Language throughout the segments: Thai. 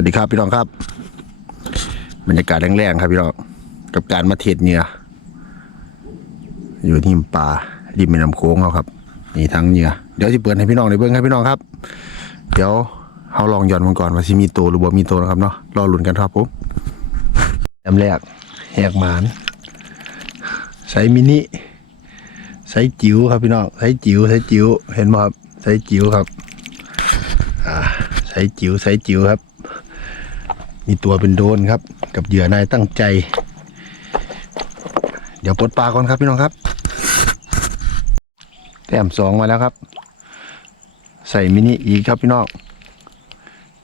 วัสดีครับพี่น้องครับ บรรยากาศแรงๆครับพี่น้องกับการมาเทศเหงื่ออยู่ที่ป่าริมแม่น้ำโค้งเขาครับนี่ทั้งเหงื่อเดี๋ยวจะเปิดให้พี่น้องได้เบิ่งครับพี่น้องครับ เดี๋ยวเขาลองย่อนมันก่อนว่าสิมีโตหรือบ่มีโตนะครับเนาะรอลุ้นกันครับผมลำแรกแหกหมานใส่มินิใส่จิ๋วครับพี่น้องใส่จิ๋วใส่จิ๋วเห็นไหมครับใส่จิ๋วครับอ่าใส่จิ๋วใส่จิ๋วครับ มีตัวเป็นโดนครับ กับเหยื่อนายตั้งใจ เดี๋ยวปลดปลาก่อนครับพี่น้องครับ แต้มสองมาแล้วครับ ใส่มินิอีกครับพี่น้อง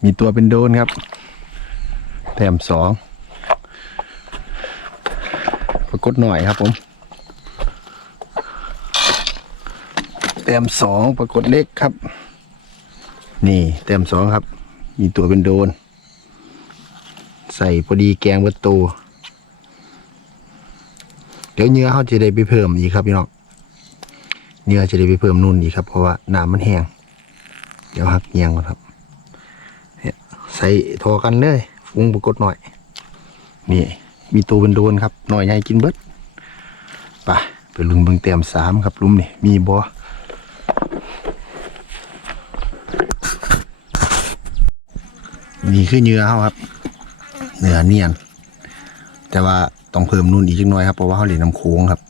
มีตัวเป็นโดนครับ แต้มสองปรากฏหน่อยครับผม แต้มสองปรากฏเล็กครับ นี่แต้มสองครับ มีตัวเป็นโดน ใส่พอดีแกงวัตตูเดี๋ยวเนื้อเขาจะได้ไปเพิ่มอีกครับพี่น้องเนื้อจะได้ไปเพิ่มนุ่นอีกครับ เพราะว่าน้ำมันแห้งเดี๋ยวหักเงียงก่อนครับเนี่ยใส่ทอกันเลยฟุ้งปรากฏหน่อย นี่ มีตัวเป็นโดนครับหน่อยใหญ่กินเบิดไปไปลุมเบิงเต็มสามครับลุมนี่มีบ่นี่คือเนื้อเขาครับ เนื้อเนียน แต่ว่าต้องเพิ่มนุ่นอีกจักหน่อยครับเพราะว่าเขาเหลียน้ำโค้งครับ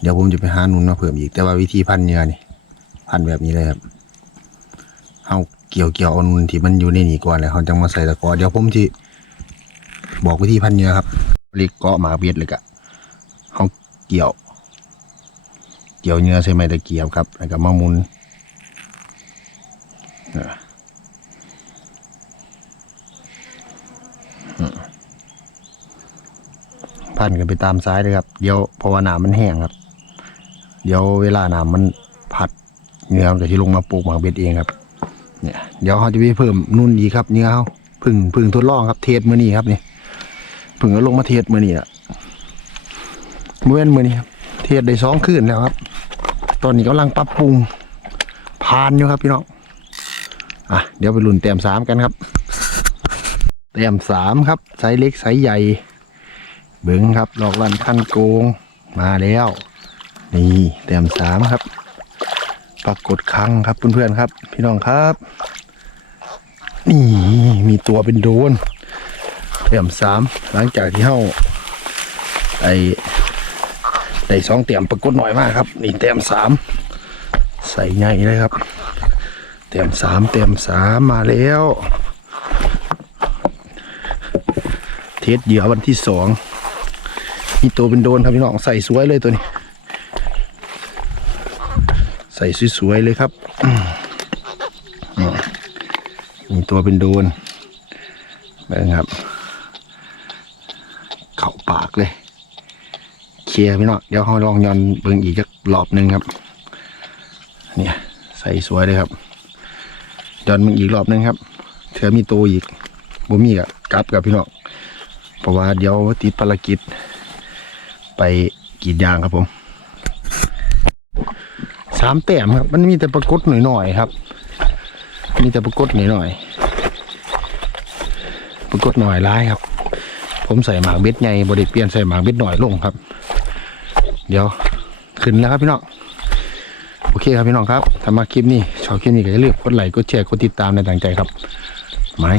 เดี๋ยวผมจะไปหานุ่นมาเพิ่มอีก แต่ว่าวิธีพันเนื้อนี่พันแบบนี้เลยครับเขาเกี่ยวเกี่ยวเอานุ่นที่มันอยู่ในนี่ก่อนแล้วเขาจะมาใส่ตะก้อเดี๋ยวผมจะบอกวิธีพันเนื้อครับเล็กเกาะหมาเบียดเลยกะเขาเกี่ยว เกี่ยวเนื้อใส่ไหมตะเกียบครับแล้วก็มาหมุน พันกันไปตามซ้ายเลยครับ เดี๋ยวเพราะว่าน้ำมันแห้งครับ เดี๋ยวเวลาน้ำมันผัดเนื้อมันก็จะลงมาปลูกหมากเบ็ดเองครับ เนี่ยเดี๋ยวเขาจะไปเพิ่มนุ่นดีครับเนื้อเขาพึ่งพึ่งทดลองครับเทสมือนี้ครับนี่พึ่งก็ลงมาเทสมือนี้อะเมื่อวันมือนี้ครับเทสได้สองคืนแล้วครับ ตอนนี้กำลังปรับปรุงพานอยู่ครับพี่น้อง อะเดี๋ยวไปลุ่นแต้มสามกันครับ แต้มสามครับไซส์เล็กไซส์ใหญ่ เบิ้งครับหลอกลันคันโกงมาแล้ว นี่แต้มสามครับ ปรากฏครั้งครับเพื่อนๆครับ พี่น้องครับ นี่มีตัวเป็นโดนแต้มสามหลังจากที่เฮาไอได้สองเตียมปรากฏหน่อยมากครับ นี่แต้มสามใส่ใหญ่เลยครับแต้มสามแต้มสามมาแล้ว เทสเหยื่อวันที่สอง มีตัวเป็นโดนครับพี่น้องใส่สวยเลยตัวนี้ ใส่สวยๆเลยครับมีตัวเป็นโดนเบิ่งครับ เข่าปากเลย เคลียร์พี่น้องเดี๋ยวเขาลองย้อนเบิ่งอีกสักรอบหนึ่งครับ เนี่ยใส่สวยเลยครับย้อนมึงอีกรอบหนึงครับเถือมีตัวอีกบ่มีอะกลับกับพี่น้องเพราะว่าเดี๋ยวติดภารกิจ ไปกรีดยางครับผม สามแต้มครับ มันมีแต่ปรากฏหน่อยๆครับ มีแต่ปรากฏหน่อยๆปรากฏหน่อยร้ายครับ ผมใส่หมากเบ็ดใหญ่บริเปลี่ยนใส่หมากเบ็ดหน่อยลงครับ เดี๋ยวขึ้นแล้วครับพี่น้องโอเคครับพี่น้องครับถ้ามาคลิปนี้ชอบคลิปนี้ก็อย่าลืมกดไลค์กดแชร์กดติดตามในต่างใจครับหมาย